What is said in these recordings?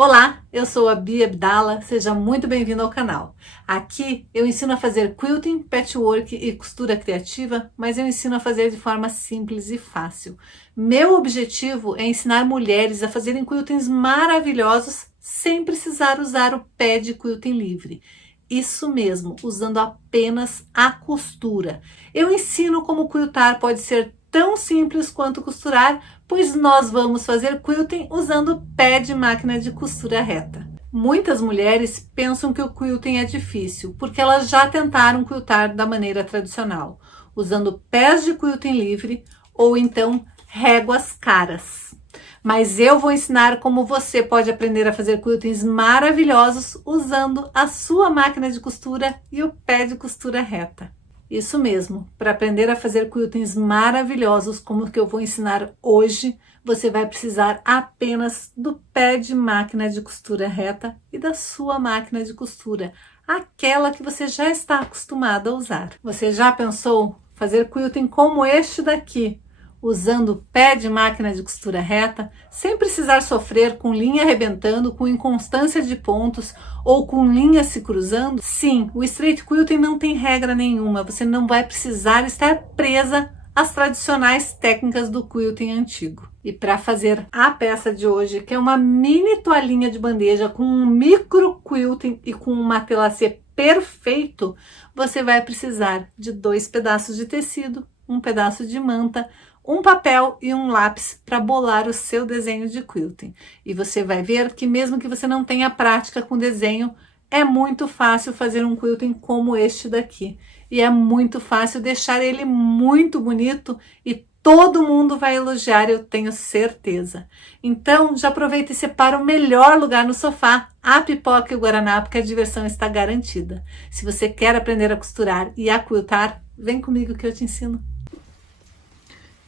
Olá, eu sou a Bia Abdala, seja muito bem-vindo ao canal. Aqui eu ensino a fazer quilting, patchwork e costura criativa, mas eu ensino a fazer de forma simples e fácil. Meu objetivo é ensinar mulheres a fazerem quiltings maravilhosos sem precisar usar o pé de quilting livre. Isso mesmo, usando apenas a costura. Eu ensino como quiltar pode ser tão simples quanto costurar, pois nós vamos fazer quilting usando o pé de máquina de costura reta. Muitas mulheres pensam que o quilting é difícil, porque elas já tentaram quiltar da maneira tradicional, usando pés de quilting livre ou então réguas caras. Mas eu vou ensinar como você pode aprender a fazer quiltings maravilhosos usando a sua máquina de costura e o pé de costura reta. Isso mesmo, para aprender a fazer quiltings maravilhosos como o que eu vou ensinar hoje, você vai precisar apenas do pé de máquina de costura reta e da sua máquina de costura, aquela que você já está acostumado a usar. Você já pensou fazer quilting como este daqui, usando o pé de máquina de costura reta, sem precisar sofrer com linha arrebentando, com inconstância de pontos ou com linhas se cruzando? Sim, o straight quilting não tem regra nenhuma, você não vai precisar estar presa às tradicionais técnicas do quilting antigo. E para fazer a peça de hoje, que é uma mini toalhinha de bandeja com um micro quilting e com um matelassé perfeito, você vai precisar de 2 pedaços de tecido, um pedaço de manta, um papel e um lápis para bolar o seu desenho de quilting. E você vai ver que mesmo que você não tenha prática com desenho, é muito fácil fazer um quilting como este daqui. E é muito fácil deixar ele muito bonito e todo mundo vai elogiar, eu tenho certeza. Então, já aproveita e separa o melhor lugar no sofá, a pipoca e o guaraná, porque a diversão está garantida. Se você quer aprender a costurar e a quiltar, vem comigo que eu te ensino.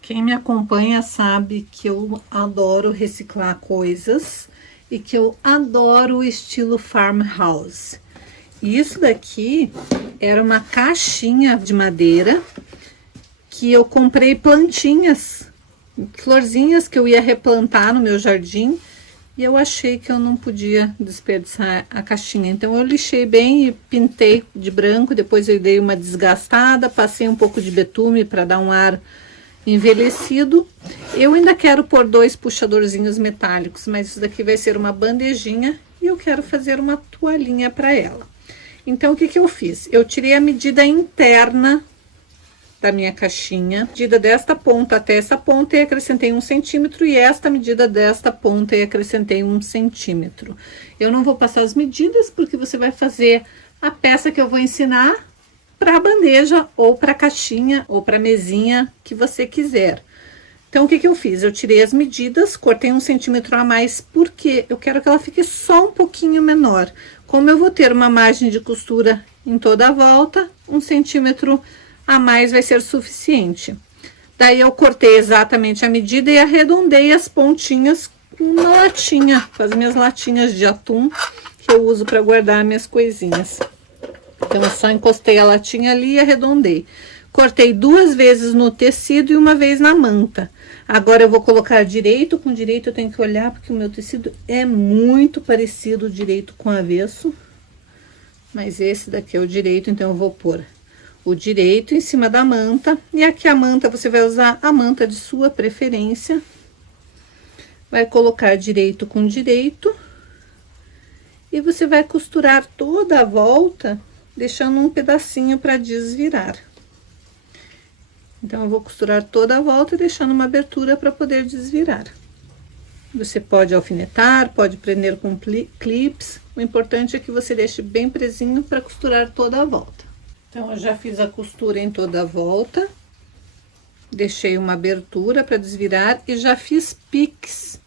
Quem me acompanha sabe que eu adoro reciclar coisas e que eu adoro o estilo farmhouse. E isso daqui era uma caixinha de madeira que eu comprei plantinhas, florzinhas que eu ia replantar no meu jardim e eu achei que eu não podia desperdiçar a caixinha. Então eu lixei bem e pintei de branco, depois eu dei uma desgastada, passei um pouco de betume para dar um ar envelhecido. Eu ainda quero pôr 2 puxadorzinhos metálicos, mas isso daqui vai ser uma bandejinha e eu quero fazer uma toalhinha para ela. Então o que eu fiz? Eu tirei a medida interna da minha caixinha, medida desta ponta até essa ponta e acrescentei 1 centímetro, e esta medida desta ponta e acrescentei 1 centímetro. Eu não vou passar as medidas porque você vai fazer a peça que eu vou ensinar para a bandeja ou para a caixinha ou para a mesinha que você quiser. Então o que eu fiz? Eu tirei as medidas, cortei 1 centímetro a mais porque eu quero que ela fique só um pouquinho menor. Como eu vou ter uma margem de costura em toda a volta, 1 centímetro a mais vai ser suficiente. Daí eu cortei exatamente a medida e arredondei as pontinhas com uma latinha, com as minhas latinhas de atum que eu uso para guardar minhas coisinhas. Então, eu só encostei a latinha ali e arredondei. Cortei 2 vezes no tecido e 1 vez na manta. Agora, eu vou colocar direito com direito, eu tenho que olhar, porque o meu tecido é muito parecido direito com avesso. Mas esse daqui é o direito, então eu vou pôr o direito em cima da manta. E aqui a manta, você vai usar a manta de sua preferência. Vai colocar direito com direito. E você vai costurar toda a volta, deixando um pedacinho para desvirar. Então, eu vou costurar toda a volta e deixando uma abertura para poder desvirar. Você pode alfinetar, pode prender com clips. O importante é que você deixe bem presinho para costurar toda a volta. Então, eu já fiz a costura em toda a volta. Deixei uma abertura para desvirar e já fiz piques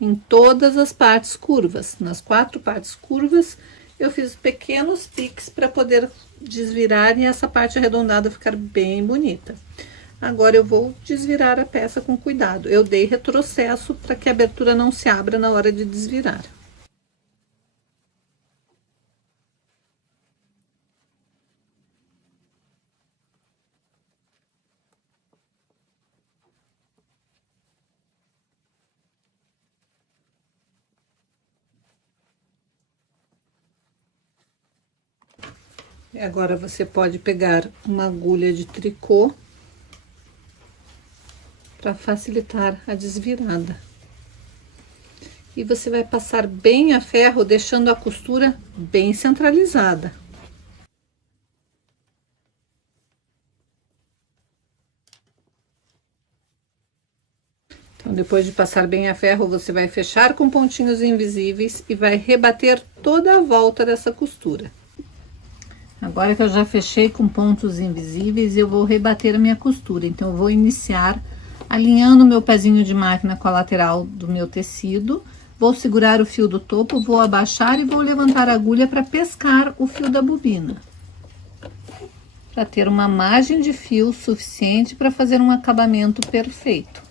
em todas as partes curvas. Nas 4 partes curvas, eu fiz pequenos piques para poder desvirar e essa parte arredondada ficar bem bonita. Agora eu vou desvirar a peça com cuidado. Eu dei retrocesso para que a abertura não se abra na hora de desvirar. E agora você pode pegar uma agulha de tricô para facilitar a desvirada. E você vai passar bem a ferro, deixando a costura bem centralizada. Então, depois de passar bem a ferro, você vai fechar com pontinhos invisíveis e vai rebater toda a volta dessa costura. Agora que eu já fechei com pontos invisíveis, eu vou rebater a minha costura. Então, eu vou iniciar alinhando o meu pezinho de máquina com a lateral do meu tecido. Vou segurar o fio do topo, vou abaixar e vou levantar a agulha para pescar o fio da bobina. Para ter uma margem de fio suficiente para fazer um acabamento perfeito.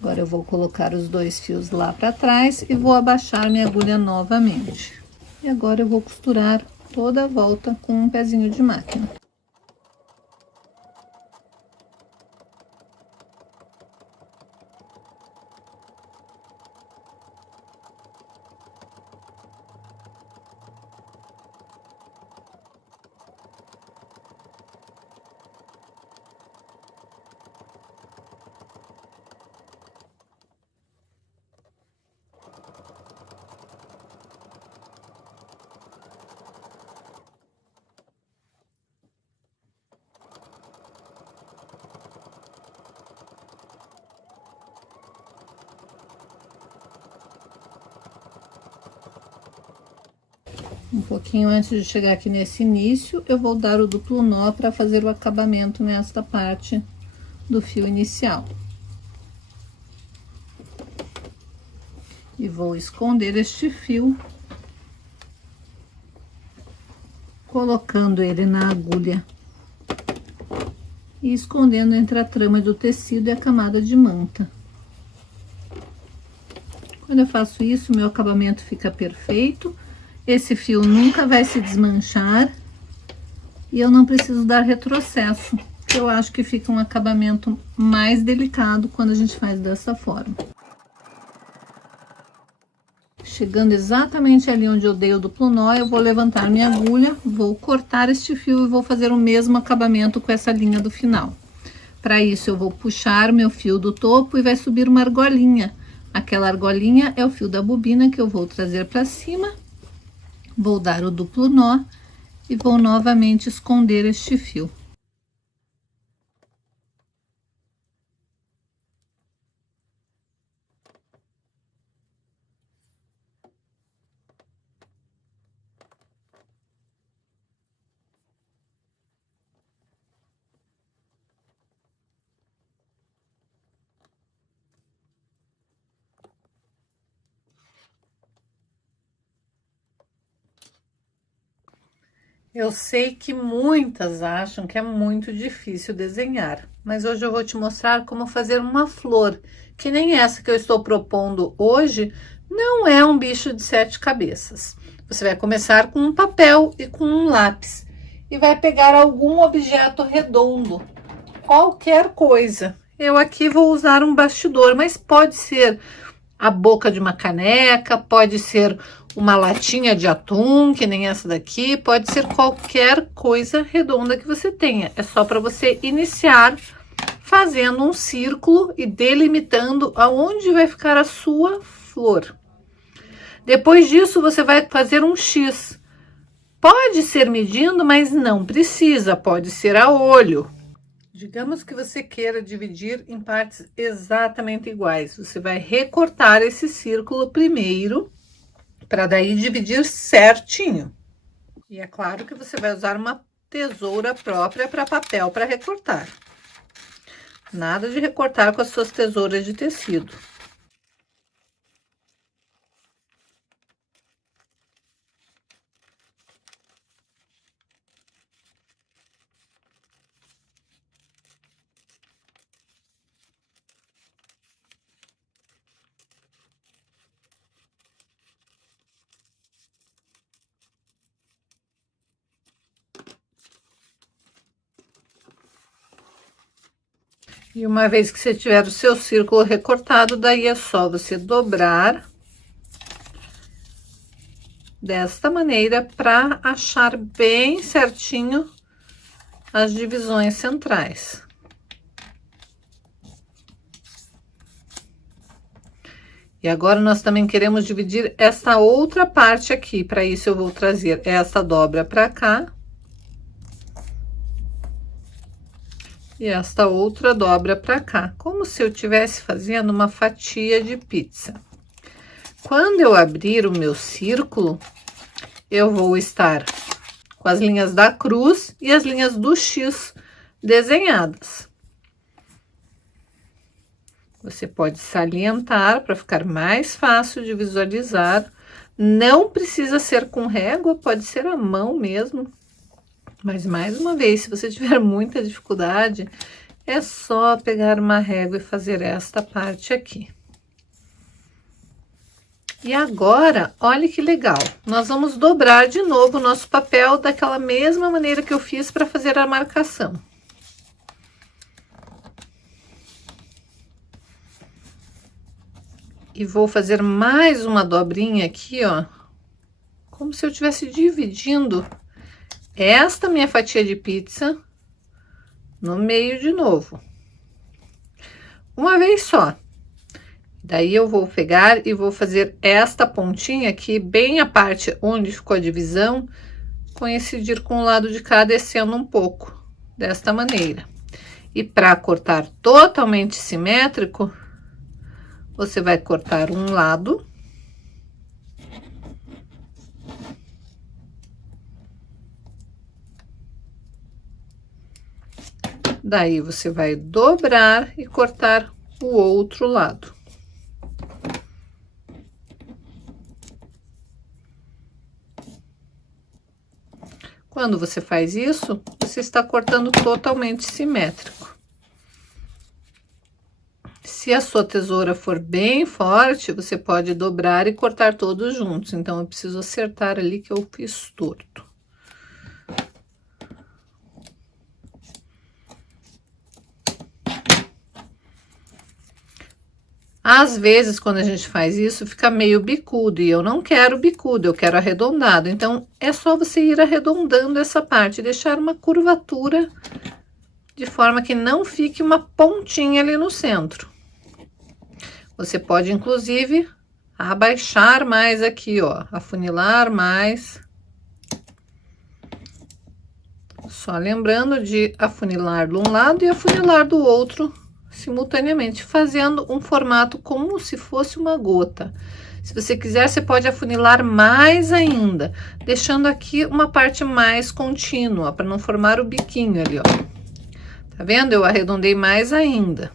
Agora eu vou colocar os dois fios lá para trás e vou abaixar minha agulha novamente. E agora eu vou costurar toda a volta com um pezinho de máquina. Um pouquinho antes de chegar aqui nesse início, eu vou dar o duplo nó para fazer o acabamento nesta parte do fio inicial. E vou esconder este fio, colocando ele na agulha e escondendo entre a trama do tecido e a camada de manta. Quando eu faço isso, meu acabamento fica perfeito. Esse fio nunca vai se desmanchar e eu não preciso dar retrocesso. Eu acho que fica um acabamento mais delicado quando a gente faz dessa forma. Chegando exatamente ali onde eu dei o duplo nó, eu vou levantar minha agulha, vou cortar este fio e vou fazer o mesmo acabamento com essa linha do final. Para isso, eu vou puxar meu fio do topo e vai subir uma argolinha. Aquela argolinha é o fio da bobina que eu vou trazer para cima. Vou dar o duplo nó e vou novamente esconder este fio. Eu sei que muitas acham que é muito difícil desenhar, mas hoje eu vou te mostrar como fazer uma flor, que nem essa que eu estou propondo hoje, não é um bicho de 7 cabeças. Você vai começar com um papel e com um lápis, e vai pegar algum objeto redondo, qualquer coisa. Eu aqui vou usar um bastidor, mas pode ser a boca de uma caneca, pode ser uma latinha de atum, que nem essa daqui, pode ser qualquer coisa redonda que você tenha. É só para você iniciar fazendo um círculo e delimitando aonde vai ficar a sua flor. Depois disso, você vai fazer um X. Pode ser medindo, mas não precisa, pode ser a olho. Digamos que você queira dividir em partes exatamente iguais. Você vai recortar esse círculo primeiro, para daí dividir certinho. E é claro que você vai usar uma tesoura própria para papel para recortar. Nada de recortar com as suas tesouras de tecido. E uma vez que você tiver o seu círculo recortado, daí é só você dobrar desta maneira para achar bem certinho as divisões centrais. E agora nós também queremos dividir essa outra parte aqui. Para isso eu vou trazer essa dobra para cá. E esta outra dobra para cá, como se eu estivesse fazendo uma fatia de pizza. Quando eu abrir o meu círculo, eu vou estar com as linhas da cruz e as linhas do X desenhadas. Você pode salientar para ficar mais fácil de visualizar. Não precisa ser com régua, pode ser à mão mesmo. Mas, mais uma vez, se você tiver muita dificuldade, é só pegar uma régua e fazer esta parte aqui. E agora, olha que legal, nós vamos dobrar de novo o nosso papel daquela mesma maneira que eu fiz para fazer a marcação. E vou fazer mais uma dobrinha aqui, ó, como se eu estivesse dividindo esta minha fatia de pizza no meio de novo. Uma vez só. Daí eu vou pegar e vou fazer esta pontinha aqui, bem a parte onde ficou a divisão, coincidir com o lado de cá, descendo um pouco, desta maneira. E para cortar totalmente simétrico, você vai cortar um lado. Daí você vai dobrar e cortar o outro lado. Quando você faz isso, você está cortando totalmente simétrico. Se a sua tesoura for bem forte, você pode dobrar e cortar todos juntos. Então, eu preciso acertar ali que eu fiz torto. Às vezes, quando a gente faz isso, fica meio bicudo, e eu não quero bicudo, eu quero arredondado. Então, é só você ir arredondando essa parte, deixar uma curvatura, de forma que não fique uma pontinha ali no centro. Você pode, inclusive, abaixar mais aqui, ó, afunilar mais. Só lembrando de afunilar de um lado e afunilar do outro, simultaneamente, fazendo um formato como se fosse uma gota. Se você quiser, você pode afunilar mais ainda, deixando aqui uma parte mais contínua, para não formar o biquinho ali, ó. Tá vendo? Eu arredondei mais ainda.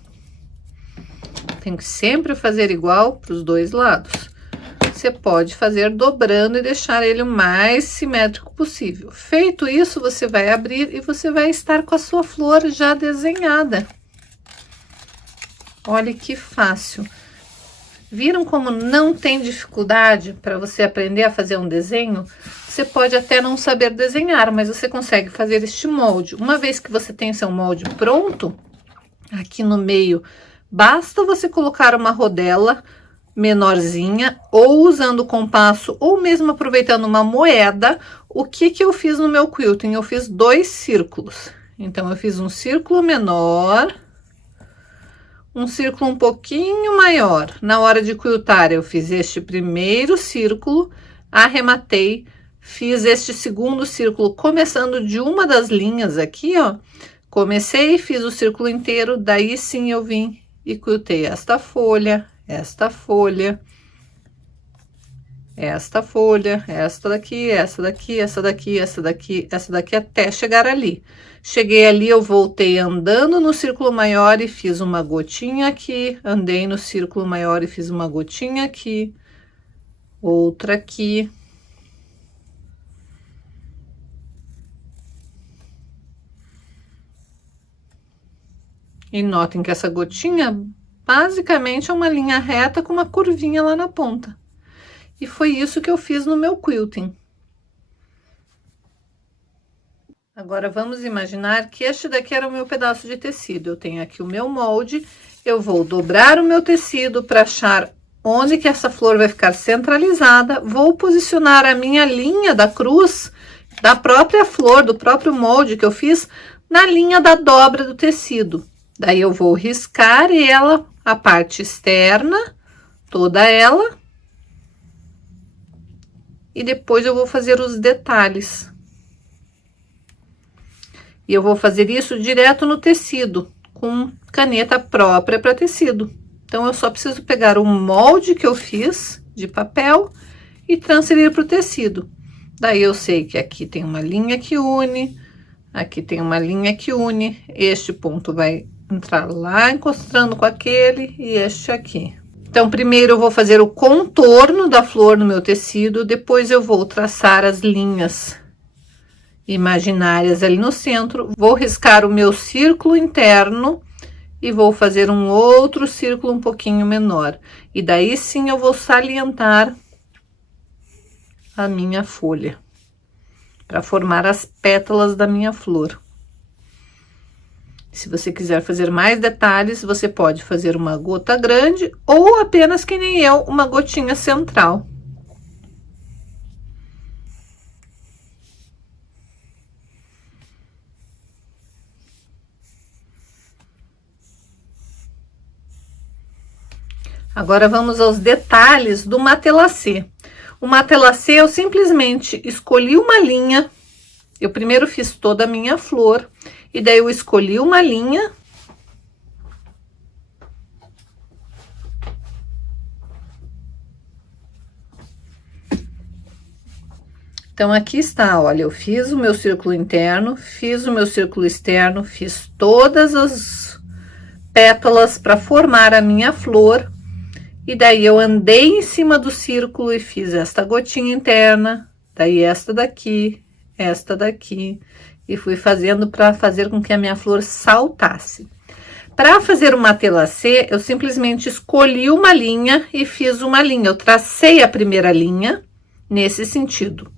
Tem que sempre fazer igual para os dois lados. Você pode fazer dobrando e deixar ele o mais simétrico possível. Feito isso, você vai abrir e você vai estar com a sua flor já desenhada. Olha que fácil. Viram como não tem dificuldade para você aprender a fazer um desenho? Você pode até não saber desenhar, mas você consegue fazer este molde. Uma vez que você tem seu molde pronto, aqui no meio, basta você colocar uma rodela menorzinha, ou usando o compasso, ou mesmo aproveitando uma moeda. O que que eu fiz no meu quilting? Eu fiz 2 círculos. Então, eu fiz um círculo menor, um círculo um pouquinho maior. Na hora de quiltar, eu fiz este primeiro círculo, arrematei, fiz este segundo círculo, começando de uma das linhas aqui, ó. Comecei e fiz o círculo inteiro, daí sim eu vim e quiltei esta folha, esta folha, esta folha, esta daqui, essa daqui, essa daqui, essa daqui, essa daqui, até chegar ali. Cheguei ali, eu voltei andando no círculo maior e fiz uma gotinha aqui, andei no círculo maior e fiz uma gotinha aqui, outra aqui. E notem que essa gotinha, basicamente, é uma linha reta com uma curvinha lá na ponta. E foi isso que eu fiz no meu quilting. Agora, vamos imaginar que este daqui era o meu pedaço de tecido. Eu tenho aqui o meu molde, eu vou dobrar o meu tecido para achar onde que essa flor vai ficar centralizada, vou posicionar a minha linha da cruz, da própria flor, do próprio molde que eu fiz, na linha da dobra do tecido. Daí eu vou riscar ela, a parte externa, toda ela. E depois eu vou fazer os detalhes. E eu vou fazer isso direto no tecido, com caneta própria para tecido. Então, eu só preciso pegar o molde que eu fiz de papel e transferir para o tecido. Daí, eu sei que aqui tem uma linha que une, aqui tem uma linha que une, este ponto vai entrar lá encostando com aquele e este aqui. Então, primeiro eu vou fazer o contorno da flor no meu tecido, depois eu vou traçar as linhas imaginárias ali no centro, vou riscar o meu círculo interno e vou fazer um outro círculo um pouquinho menor. E daí sim eu vou salientar a minha folha, para formar as pétalas da minha flor. Se você quiser fazer mais detalhes, você pode fazer uma gota grande ou apenas que nem eu, uma gotinha central. Agora vamos aos detalhes do matelacê. O matelacê eu simplesmente escolhi uma linha. Eu primeiro fiz toda a minha flor e daí eu escolhi uma linha. Então, aqui está, olha, eu fiz o meu círculo interno, fiz o meu círculo externo, fiz todas as pétalas para formar a minha flor. E daí eu andei em cima do círculo e fiz esta gotinha interna, daí esta daqui, e fui fazendo para fazer com que a minha flor saltasse. Para fazer o matelacê, eu simplesmente escolhi uma linha e fiz uma linha. Eu tracei a primeira linha nesse sentido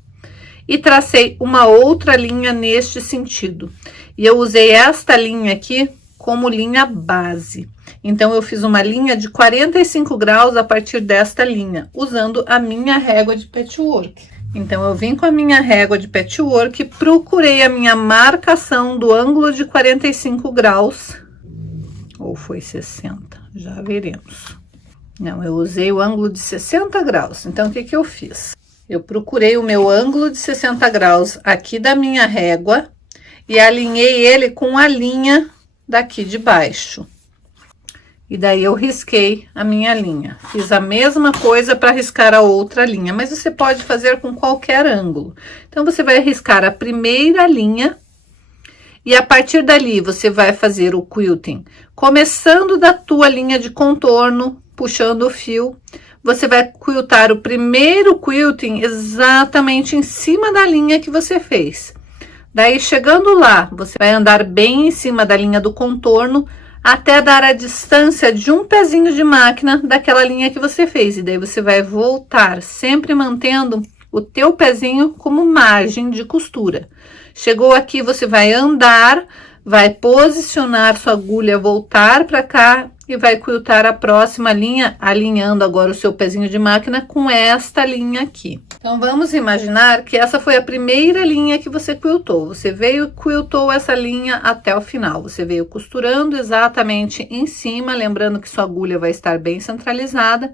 e tracei uma outra linha neste sentido. E eu usei esta linha aqui como linha base. Então, eu fiz uma linha de 45 graus a partir desta linha, usando a minha régua de patchwork. Então, eu vim com a minha régua de patchwork, procurei a minha marcação do ângulo de 45 graus, ou foi 60, já veremos. Não, eu usei o ângulo de 60 graus. Então, o que que eu fiz? Eu procurei o meu ângulo de 60 graus aqui da minha régua e alinhei ele com a linha daqui de baixo. E daí eu risquei a minha linha. Fiz a mesma coisa para riscar a outra linha, mas você pode fazer com qualquer ângulo. Então, você vai riscar a primeira linha e a partir dali você vai fazer o quilting. Começando da tua linha de contorno, puxando o fio, você vai quiltar o primeiro quilting exatamente em cima da linha que você fez. Daí, chegando lá, você vai andar bem em cima da linha do contorno, até dar a distância de um pezinho de máquina daquela linha que você fez. E daí você vai voltar, sempre mantendo o teu pezinho como margem de costura. Chegou aqui, você vai andar, vai posicionar sua agulha, voltar para cá e vai quiltar a próxima linha, alinhando agora o seu pezinho de máquina com esta linha aqui. Então, vamos imaginar que essa foi a primeira linha que você quiltou. Você veio, quiltou essa linha até o final. Você veio costurando exatamente em cima, lembrando que sua agulha vai estar bem centralizada.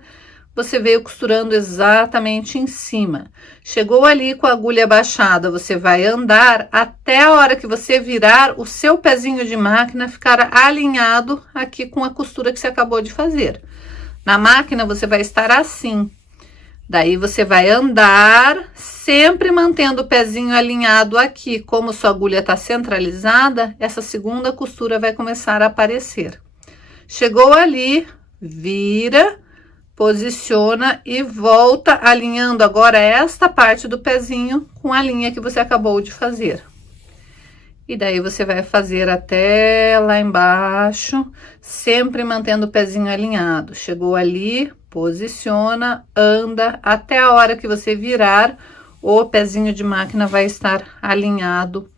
Você veio costurando exatamente em cima. Chegou ali com a agulha abaixada, você vai andar até a hora que você virar o seu pezinho de máquina ficar alinhado aqui com a costura que você acabou de fazer. Na máquina, você vai estar assim. Daí, você vai andar, sempre mantendo o pezinho alinhado aqui. Como sua agulha está centralizada, essa segunda costura vai começar a aparecer. Chegou ali, vira, posiciona e volta alinhando agora esta parte do pezinho com a linha que você acabou de fazer. E daí, você vai fazer até lá embaixo, sempre mantendo o pezinho alinhado. Chegou ali, posiciona, anda, até a hora que você virar, o pezinho de máquina vai estar alinhado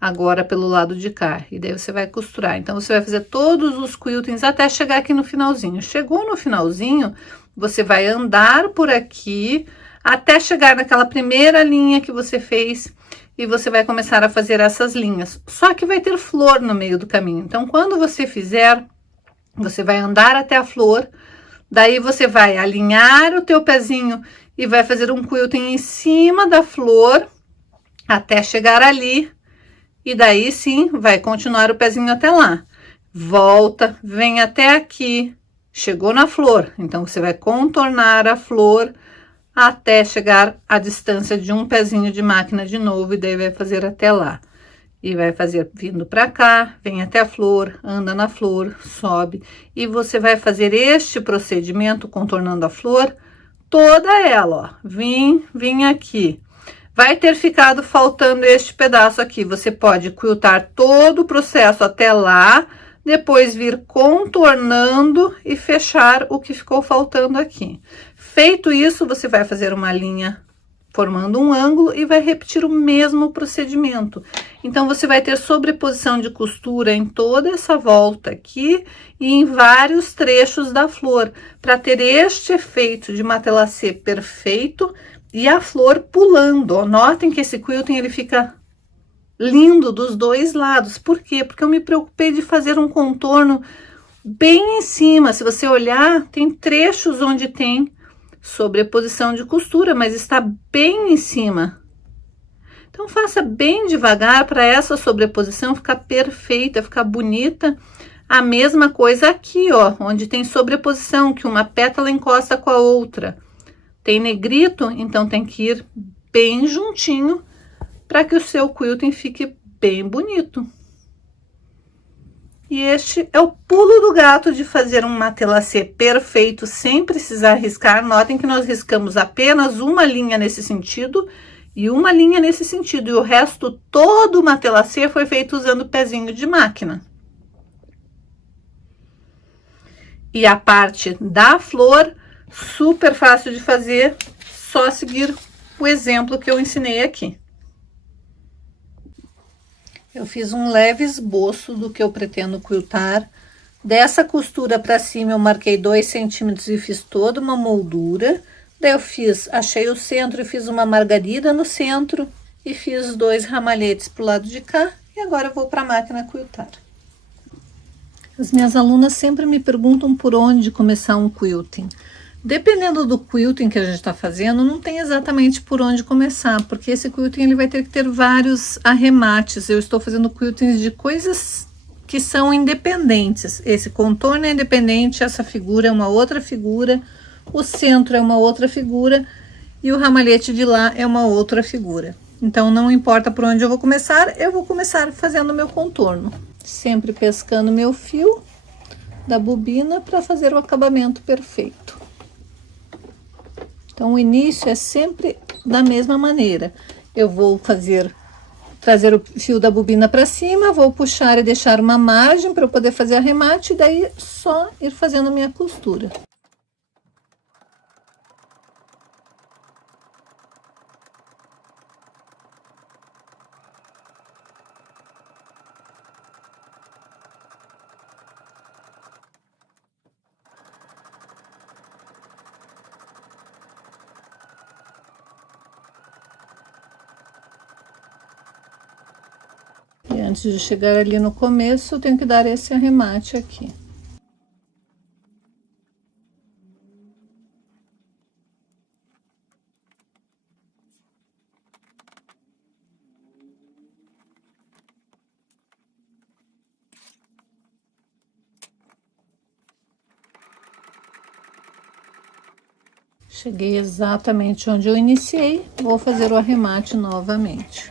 agora pelo lado de cá. E daí, você vai costurar. Então, você vai fazer todos os quiltings até chegar aqui no finalzinho. Chegou no finalzinho, você vai andar por aqui até chegar naquela primeira linha que você fez e você vai começar a fazer essas linhas. Só que vai ter flor no meio do caminho. Então, quando você fizer, você vai andar até a flor, daí você vai alinhar o teu pezinho e vai fazer um quilting em cima da flor até chegar ali. E daí sim, vai continuar o pezinho até lá. Volta, vem até aqui, chegou na flor. Então, você vai contornar a flor até chegar à distância de um pezinho de máquina de novo, e daí vai fazer até lá. E vai fazer vindo para cá, vem até a flor, anda na flor, sobe. E você vai fazer este procedimento contornando a flor, toda ela, ó. Vim aqui. Vai ter ficado faltando este pedaço aqui. Você pode quiltar todo o processo até lá, depois vir contornando e fechar o que ficou faltando aqui. Feito isso, você vai fazer uma linha formando um ângulo e vai repetir o mesmo procedimento. Então, você vai ter sobreposição de costura em toda essa volta aqui e em vários trechos da flor, para ter este efeito de matelassé perfeito e a flor pulando. Ó, notem que esse quilting ele fica lindo dos dois lados. Por quê? Porque eu me preocupei de fazer um contorno bem em cima. Se você olhar, tem trechos onde tem sobreposição de costura, mas está bem em cima. Então, faça bem devagar para essa sobreposição ficar perfeita, ficar bonita. A mesma coisa aqui, ó, onde tem sobreposição, que uma pétala encosta com a outra. Tem negrito, então tem que ir bem juntinho para que o seu quilting fique bem bonito. E este é o pulo do gato de fazer um matelassé perfeito sem precisar riscar. Notem que nós riscamos apenas uma linha nesse sentido e uma linha nesse sentido. E o resto todo o matelassé foi feito usando pezinho de máquina. E a parte da flor, super fácil de fazer, só seguir o exemplo que eu ensinei aqui. Eu fiz um leve esboço do que eu pretendo quiltar. Dessa costura para cima eu marquei 2 centímetros e fiz toda uma moldura. Daí eu achei o centro e fiz uma margarida no centro e fiz 2 ramalhetes pro lado de cá. E agora eu vou para a máquina quiltar. As minhas alunas sempre me perguntam por onde começar um quilting. Dependendo do quilting que a gente está fazendo, não tem exatamente por onde começar, porque esse quilting ele vai ter que ter vários arremates. Eu estou fazendo quiltings de coisas que são independentes. Esse contorno é independente, essa figura é uma outra figura, o centro é uma outra figura e o ramalhete de lá é uma outra figura. Então, não importa por onde eu vou começar fazendo o meu contorno. Sempre pescando meu fio da bobina para fazer o acabamento perfeito. Então, o início é sempre da mesma maneira. Eu vou trazer o fio da bobina para cima, vou puxar e deixar uma margem para eu poder fazer arremate, e daí só ir fazendo a minha costura. E antes de chegar ali no começo, eu tenho que dar esse arremate aqui. Cheguei exatamente onde eu iniciei, vou fazer o arremate novamente.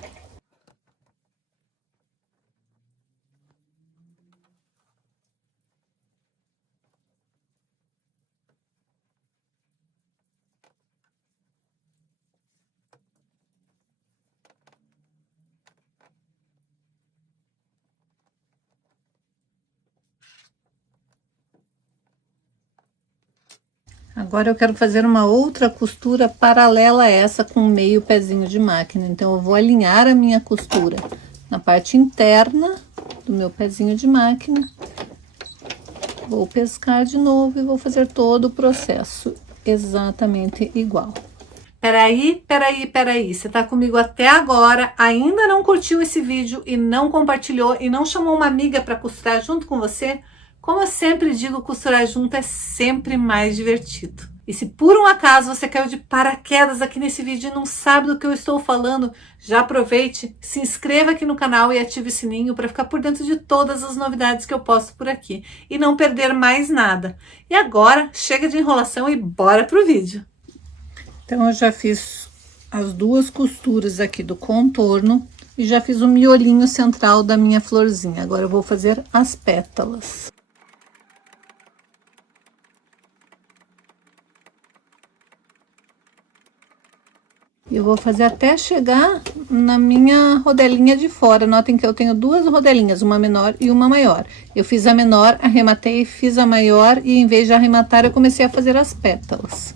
Agora eu quero fazer uma outra costura paralela a essa com meio pezinho de máquina. Então, eu vou alinhar a minha costura na parte interna do meu pezinho de máquina. Vou pescar de novo e vou fazer todo o processo exatamente igual. Peraí, você tá comigo até agora, ainda não curtiu esse vídeo e não compartilhou e não chamou uma amiga para costurar junto com você? Como eu sempre digo, costurar junto é sempre mais divertido. E se por um acaso você caiu de paraquedas aqui nesse vídeo e não sabe do que eu estou falando, já aproveite, se inscreva aqui no canal e ative o sininho para ficar por dentro de todas as novidades que eu posto por aqui e não perder mais nada. E agora, chega de enrolação e bora pro vídeo. Então, eu já fiz as duas costuras aqui do contorno e já fiz o miolinho central da minha florzinha. Agora eu vou fazer as pétalas. Eu vou fazer até chegar na minha rodelinha de fora. Notem que eu tenho duas rodelinhas, uma menor e uma maior. Eu fiz a menor, arrematei, fiz a maior e em vez de arrematar eu comecei a fazer as pétalas.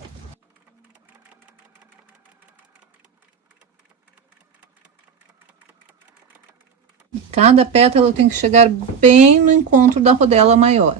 Cada pétala eu tenho que chegar bem no encontro da rodela maior.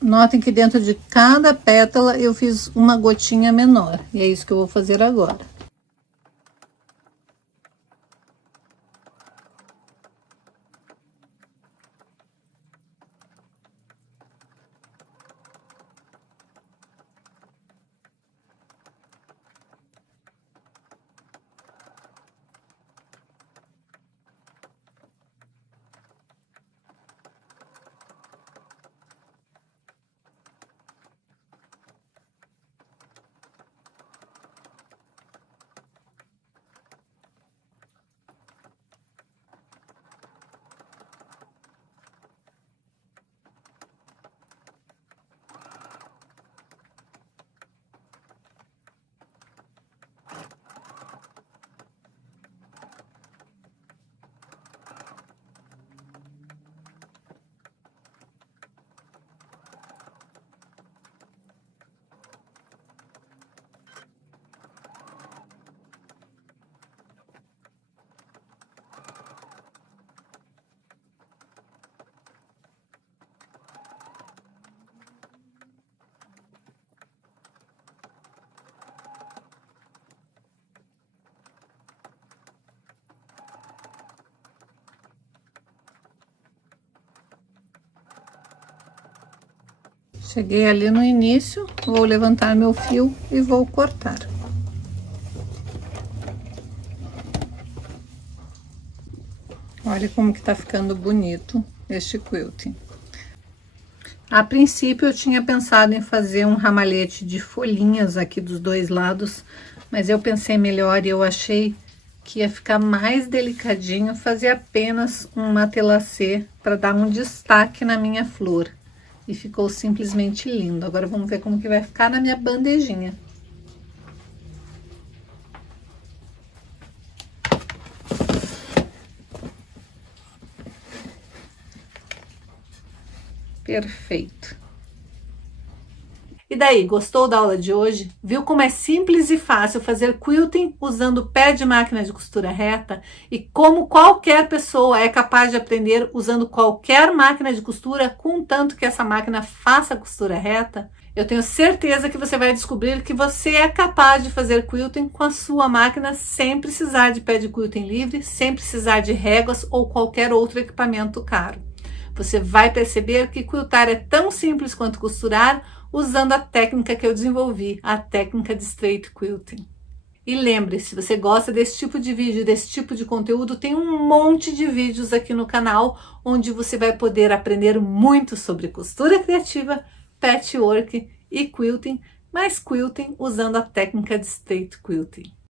Notem que dentro de cada pétala eu fiz uma gotinha menor. E é isso que eu vou fazer agora. Cheguei ali no início, vou levantar meu fio e vou cortar. Olha como que tá ficando bonito este quilting. A princípio eu tinha pensado em fazer um ramalhete de folhinhas aqui dos dois lados, mas eu pensei melhor e eu achei que ia ficar mais delicadinho fazer apenas um matelacê para dar um destaque na minha flor. E ficou simplesmente lindo. Agora vamos ver como que vai ficar na minha bandejinha. Perfeito. E daí, gostou da aula de hoje? Viu como é simples e fácil fazer quilting usando pé de máquina de costura reta? E como qualquer pessoa é capaz de aprender usando qualquer máquina de costura, contanto que essa máquina faça costura reta? Eu tenho certeza que você vai descobrir que você é capaz de fazer quilting com a sua máquina sem precisar de pé de quilting livre, sem precisar de réguas ou qualquer outro equipamento caro. Você vai perceber que quiltar é tão simples quanto costurar, usando a técnica que eu desenvolvi, a técnica de straight quilting. E lembre-se, se você gosta desse tipo de vídeo, desse tipo de conteúdo, tem um monte de vídeos aqui no canal, onde você vai poder aprender muito sobre costura criativa, patchwork e quilting, mas quilting usando a técnica de straight quilting.